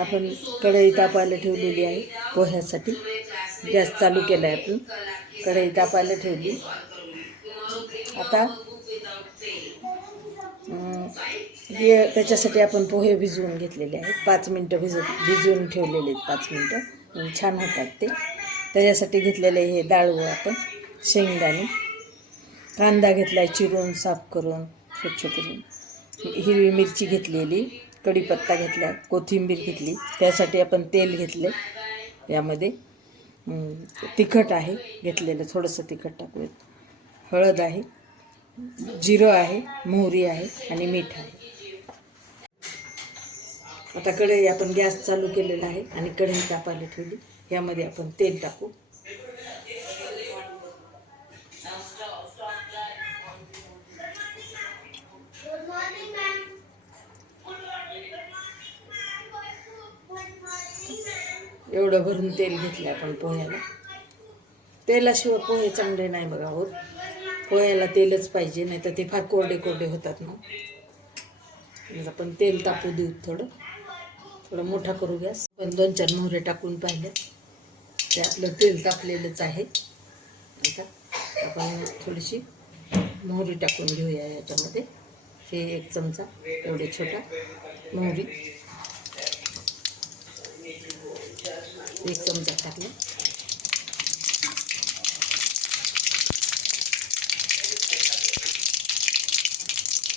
आपण कढई तापायला ठेवलेली आहे पोह्यासाठी. गॅस चालू केला आहे आपण. कढई तापायला ठेवली. आता हे त्याच्यासाठी आपण पोहे भिजवून घेतलेले आहेत. पाच मिनटं भिज भिजवून ठेवलेले आहेत पाच मिनटं. छान होतात ते. त्याच्यासाठी घेतलेले हे डाळवं आपण शेंगदाणे. कांदा घेतला आहे चिरून साफ करून स्वच्छ करून. हिरवी मिरची घेतलेली. कढीपत्ता घेतला कोथिंबीर घेतली त्यासाठी आपण तेल घेतले. यामध्ये तिखट आहे घेतलेलं थोडंसं तिखट टाकूयात. हळद आहे जिरं आहे मोहरी आहे आणि मीठ आहे. आता कढई आपण गॅस चालू केलेला आहे आणि कढई तापायला ठेवली. यामध्ये आपण तेल टाकू. एवढं भरून तेल घेतलं आपण पोह्याला. तेलाशिवाय पोहे चांगले नाही बघा होत पोह्याला तेलच पाहिजे नाही तर ते फार कोरडे कोरडे होतात ना. आपण तेल तापू देऊ थोडं. थोडं मोठा करू गॅस. पण दोन चार मोहरे टाकून पाहिल्या ते आपलं तेल तापलेलंच आहे. आता आपण थोडीशी मोहरी टाकून घेऊया याच्यामध्ये. हे एक चमचा एवढे छोटा मोहरी. एक चमचा टाकला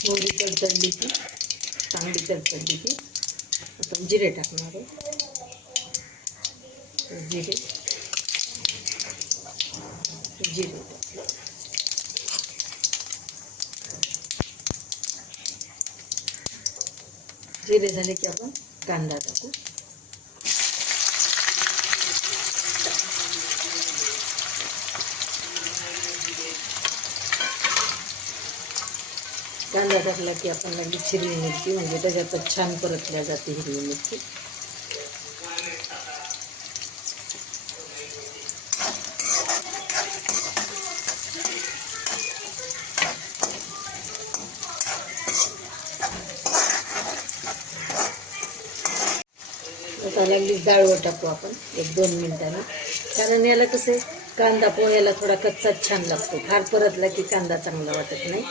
मोहरी तडतडली की चांगली तडतडली की। आपण जिरे टाकणार आहे जिरे। जिरे। जिरे झाले की आपण कांदा टाकू। कांदा टाकला की आपण लगेच हिरवी मिरची म्हणजे त्याच्यातच छान परतल्या जाते हिरवी मिरची. आता लगेच डाळवं टाकू आपण एक दोन मिनिटांनी. कारण याला कसं आहे, कांदा पोह्याला थोडा कच्चाच छान लागतो. फार परतला की कांदा चांगला वाटत नाही.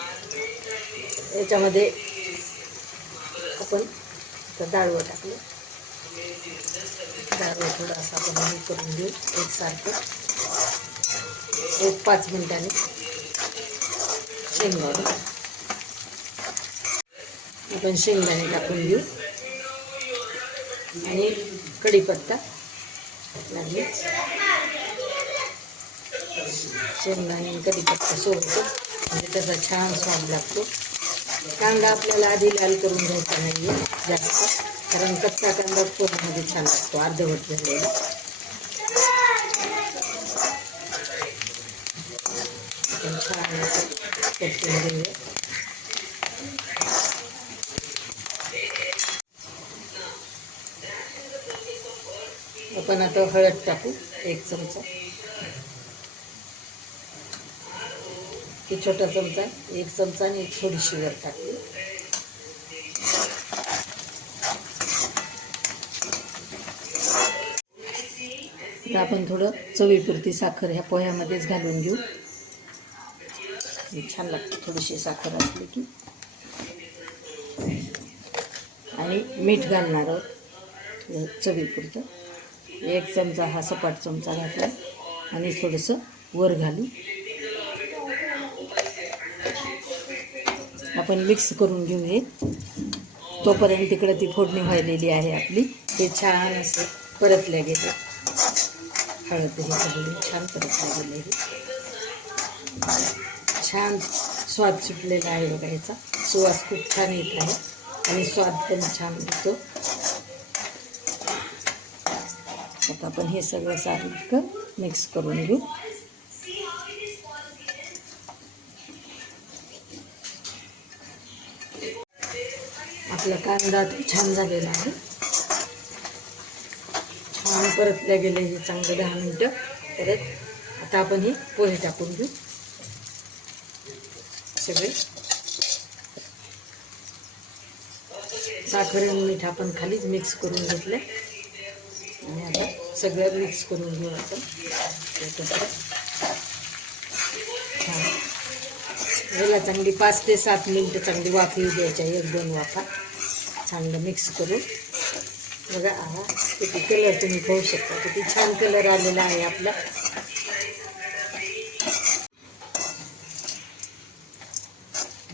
याच्यामध्ये आपण तर डाळवं टाकलं. डाळवं थोडं असं आपण हे करून घेऊ एकसारखं. एक पाच मिनिटांनी. शेंगदाणे. आपण शेंगदाणे टाकून घेऊ. आणि कढीपत्ता लागले. शेंगदाणे कढीपत्ता सोडतो म्हणजे त्याचा छान स्वाद लागतो. कांदा आपल्याला आधी लाल करून घ्यायचा नाही आहे जास्त. कारण कच्चा कांदा पोटामध्ये छान लागतो अर्धवट झालेला. छान आपण आता हळद टाकू एक चमचा. हे छोटा चमचा एक चमचा आणि एक थोडीशी वर टाकली तर आपण थोडं चवीपुरती साखर ह्या पोह्यामध्येच घालून घेऊ. छान लागते थोडीशी साखर असली की. आणि मीठ घालणार आहोत. चवीपुरतं. एक चमचा हा सपाट चमचा घातला. आणि थोडंसं वर घालू. आपण मिक्स करून घेऊ हे. तोपर्यंत तिकडं ती फोडणी व्हायलेली आहे आपली. ते छान असं परतल्या गेले. हळद हे सगळी छान परतल्या गेले छान स्वाद सुटलेला आहे बघा ह्याचा. सुवास खूप छान येत आहे. आणि स्वाद पण छान येतो आता आपण हे सगळं सारखं मिक्स करून घेऊ. आपला कांदा आता छान झालेला आहे. छान परतल्या गेले हे चांगलं दहा मिनटं. परत आता आपण हे पोहे टाकून घेऊ. सगळे. साखर आणि मीठ आपण खालीच मिक्स करून घेतलं आणि आता सगळं मिक्स करून घेऊ आपण. छान. याला चांगली पाच ते सात मिनटं चांगली वाफ येऊ द्यायच्या एक दोन वाफा. चांगलं मिक्स करून. बघा हा किती कलर तुम्ही पाहू शकता. किती छान कलर आलेला आहे आपला.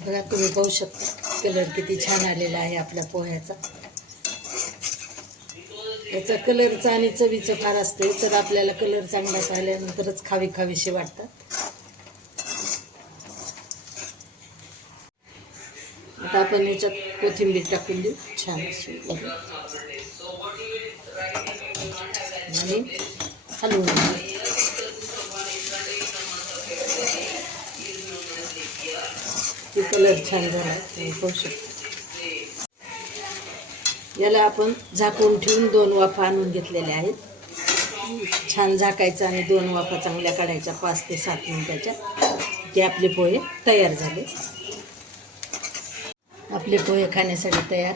बघा तुम्ही पाहू शकता कलर किती छान आलेला आहे आपल्या पोह्याचा. याचा कलरचा आणि चवीचं फार असते तर आपल्याला कलर चांगला पाहिल्यानंतरच खावी खावीशी वाटतात. आता आपण याच्यात कोथिंबीर टाकून देऊ छान अशी आणि हलवून ते कलर छान झाला पाहू शकतो. याला आपण झाकून ठेवून दोन वाफा आणून घेतलेल्या आहेत. छान झाकायचं आणि दोन वाफा चांगल्या काढायच्या पाच ते सात मिनिटाच्या. की आपले पोहे तयार झाले. आपले पोहे खाण्यासाठी तयार.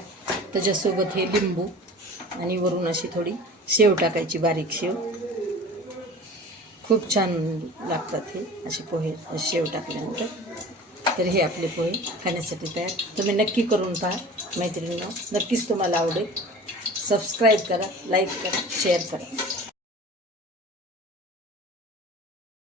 त्याच्यासोबत हे लिंबू आणि वरून अशी थोडी शेव टाकायची बारीक शेव. खूप छान लागतात हे असे पोहे शेव टाकल्यानंतर. तर हे आपले पोहे खाण्यासाठी तयार. तुम्ही नक्की करून पहा मैत्रिणींना. नक्कीच तुम्हाला आवडेल. सबस्क्राईब करा लाईक करा शेअर करा.